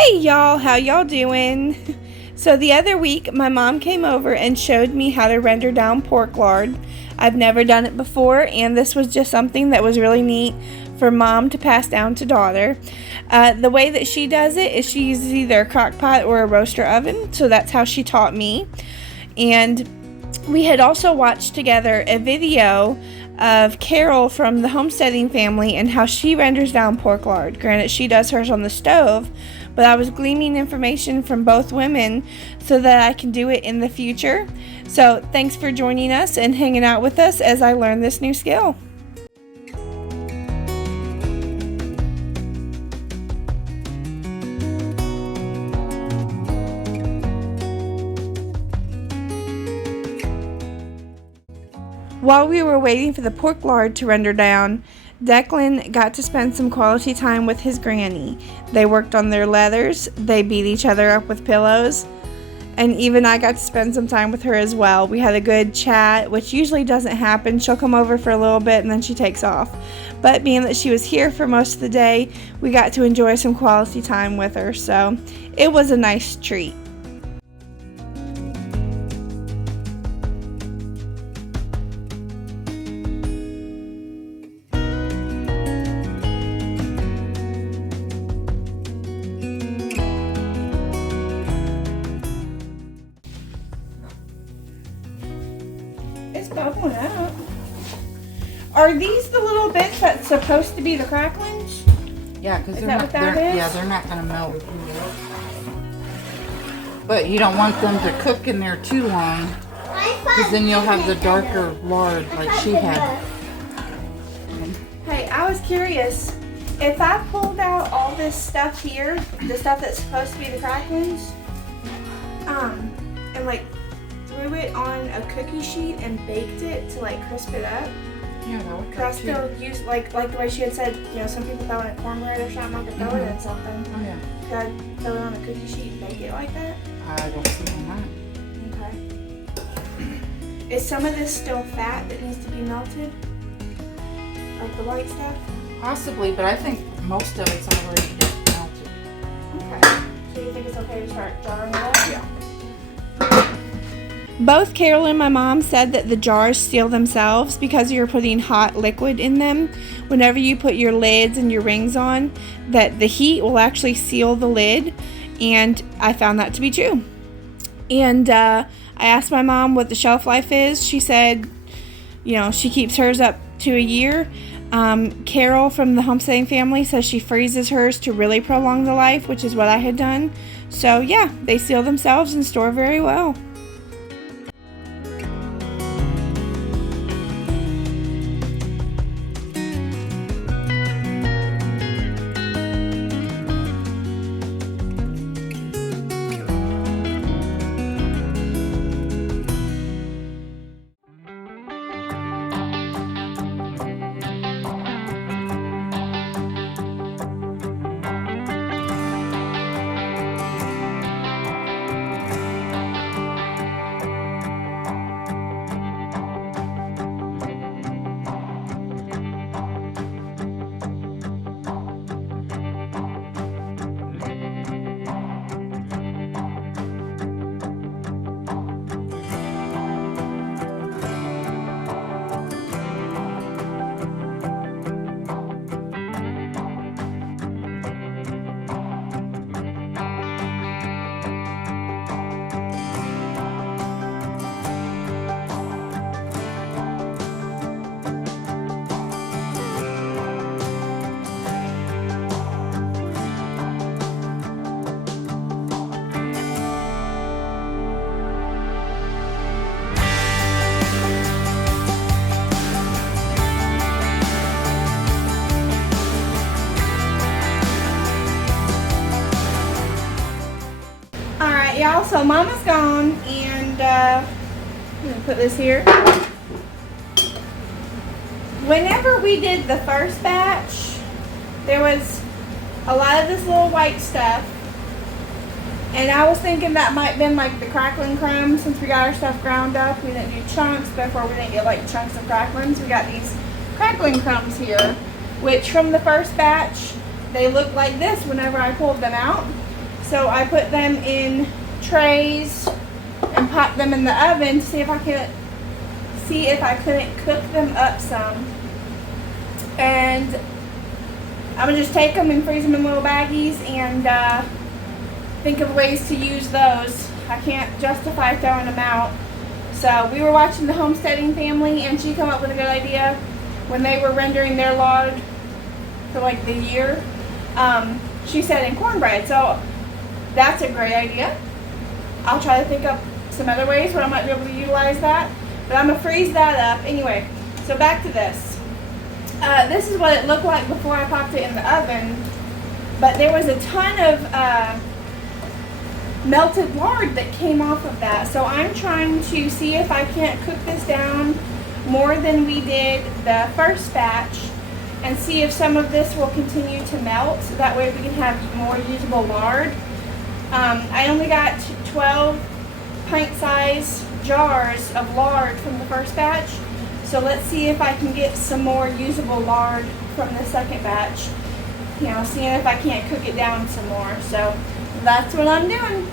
Hey y'all, how y'all doing? So the other week my mom came over and showed me how to render down pork lard. I've never done it before, and this was just something that was really neat for mom to pass down to daughter. The way that she does it is she uses either a crock pot or a roaster oven, so that's how she taught me. And we had also watched together a video of Carol from the Homesteading family and how she renders down pork lard. Granted, she does hers on the stove, but I was gleaning information from both women so that I can do it in the future. So thanks for joining us and hanging out with us as I learn this new skill. While we were waiting for the pork lard to render down, Declan got to spend some quality time with his granny. They worked on their leathers, they beat each other up with pillows, and even I got to spend some time with her as well. We had a good chat, which usually doesn't happen. She'll come over for a little bit and then she takes off. But being that she was here for most of the day, we got to enjoy some quality time with her, so it was a nice treat. It's bubbling up. Are these the little bits that's supposed to be the cracklings? Yeah, because they're not gonna melt. But you don't want them to cook in there too long, because then you'll have the darker lard like she had. Hey, I was curious. If I pulled out all this stuff here, the stuff that's supposed to be the cracklings, and like threw it on a cookie sheet and baked it to like crisp it up. Yeah, that would could I still use like the way she had said, some people throw it in cornbread or something, I could throw it in something. Oh yeah. Could I throw it on a cookie sheet and bake it like that? I don't see why not. Okay. Is some of this still fat that needs to be melted? Like the white stuff? Possibly, but I think most of it's already melted. Okay. So you think it's okay to start jarring it up? Yeah. Both Carol and my mom said that the jars seal themselves because you're putting hot liquid in them. Whenever you put your lids and your rings on, that the heat will actually seal the lid, and I found that to be true. And I asked my mom what the shelf life is. She said, she keeps hers up to a year. Carol from the Homesteading family says she freezes hers to really prolong the life, which is what I had done. So yeah, they seal themselves and store very well. Y'all, so Mama's gone, and I'm gonna put this here. Whenever we did the first batch, there was a lot of this little white stuff, and I was thinking that might have been like the crackling crumbs. Since we got our stuff ground up, we didn't do chunks. Before we didn't get like chunks of cracklings, we got these crackling crumbs here, which from the first batch, they looked like this whenever I pulled them out. So I put them in trays and popped them in the oven to see if I couldn't cook them up some. And I would just take them and freeze them in little baggies and think of ways to use those. I can't justify throwing them out. So we were watching the Homesteading family, and she came up with a good idea when they were rendering their lard for like the year. She said in cornbread. So that's a great idea. I'll try to think up some other ways where I might be able to utilize that. But I'm going to freeze that up. Anyway, so back to this. This is what it looked like before I popped it in the oven. But there was a ton of melted lard that came off of that. So I'm trying to see if I can't cook this down more than we did the first batch and see if some of this will continue to melt. So that way we can have more usable lard. I only got 12 pint-sized jars of lard from the first batch. So let's see if I can get some more usable lard from the second batch. You know, seeing if I can't cook it down some more. So that's what I'm doing.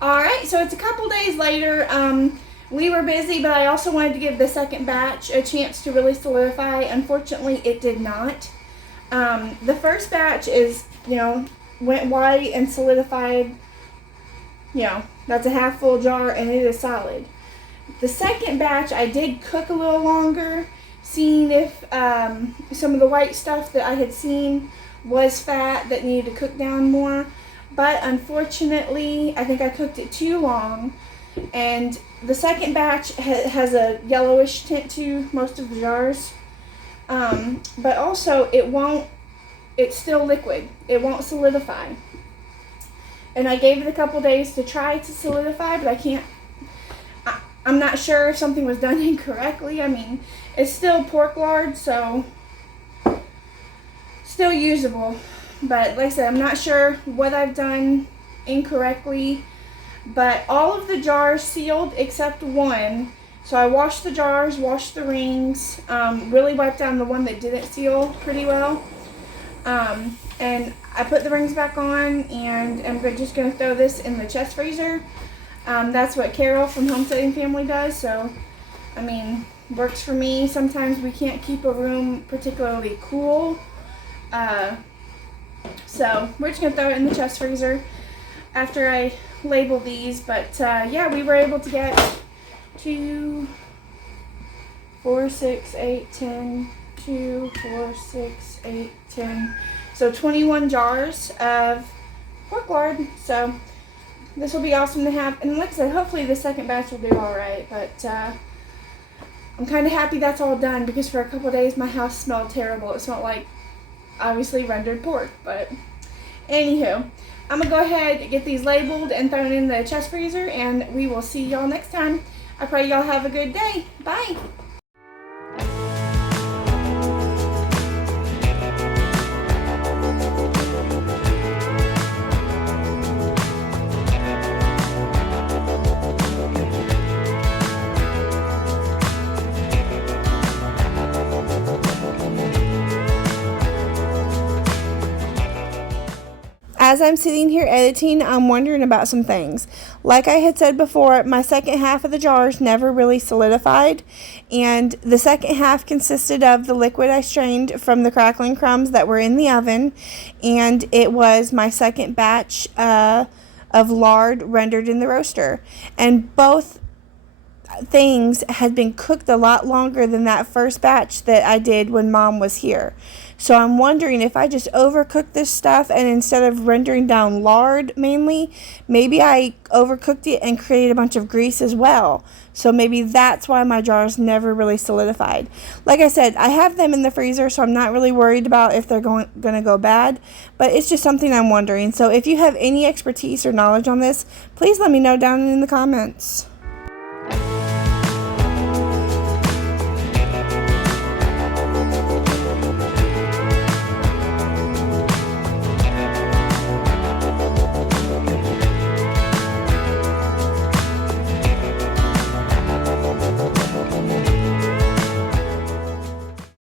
Alright, so it's a couple days later. We were busy, but I also wanted to give the second batch a chance to really solidify. Unfortunately, it did not. The first batch is, went white and solidified. That's a half full jar and it is solid. The second batch I did cook a little longer, seeing if some of the white stuff that I had seen was fat that needed to cook down more. But unfortunately, I think I cooked it too long, and the second batch has a yellowish tint to most of the jars. But also, it's still liquid. It won't solidify. And I gave it a couple days to try to solidify, but I'm not sure if something was done incorrectly. I mean, it's still pork lard, so still usable. But like I said, I'm not sure what I've done incorrectly. But all of the jars sealed except one. So I washed the jars, washed the rings, really wiped down the one that didn't seal pretty well. And I put the rings back on, and I'm just going to throw this in the chest freezer. That's what Carol from Homesteading Family does. So, I mean, works for me. Sometimes we can't keep a room particularly cool. So we're just going to throw it in the chest freezer after I label these. But yeah, we were able to get 2, 4, 6, 8, 10, 2, 4, 6, 8, 10. So 21 jars of pork lard. So this will be awesome to have. And like I said, hopefully the second batch will do all right. But I'm kind of happy that's all done, because for a couple of days my house smelled terrible. It smelled like, obviously, rendered pork. But anywho, I'm going to go ahead and get these labeled and thrown in the chest freezer, and we will see y'all next time. I pray y'all have a good day. Bye. As I'm sitting here editing, I'm wondering about some things. Like I had said before, my second half of the jars never really solidified, and the second half consisted of the liquid I strained from the crackling crumbs that were in the oven, and it was my second batch of lard rendered in the roaster. And both things had been cooked a lot longer than that first batch that I did when Mom was here. So I'm wondering if I just overcooked this stuff, and instead of rendering down lard mainly, maybe I overcooked it and created a bunch of grease as well. So maybe that's why my jars never really solidified. Like I said, I have them in the freezer, so I'm not really worried about if they're going to go bad, but it's just something I'm wondering. So if you have any expertise or knowledge on this, please let me know down in the comments.